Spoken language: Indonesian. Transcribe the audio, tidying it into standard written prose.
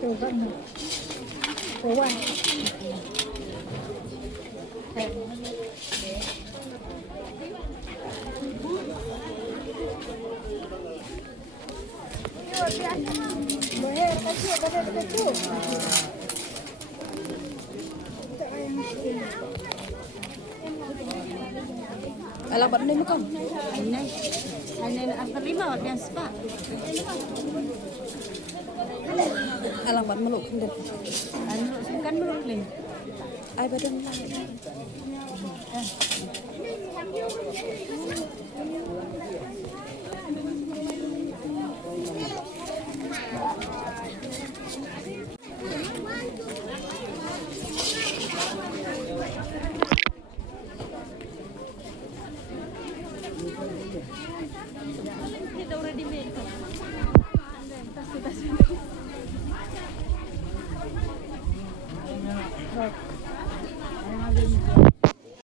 Coba nih. Coba. Bayar kecil, bayar kecil. Alabat ni mo kan? Anay. Anay na ang lima wag yan spa. Alabat mo lok hindi. Ano kan mo lok lin. Ay badan lang. Kita udah di meja. Tas.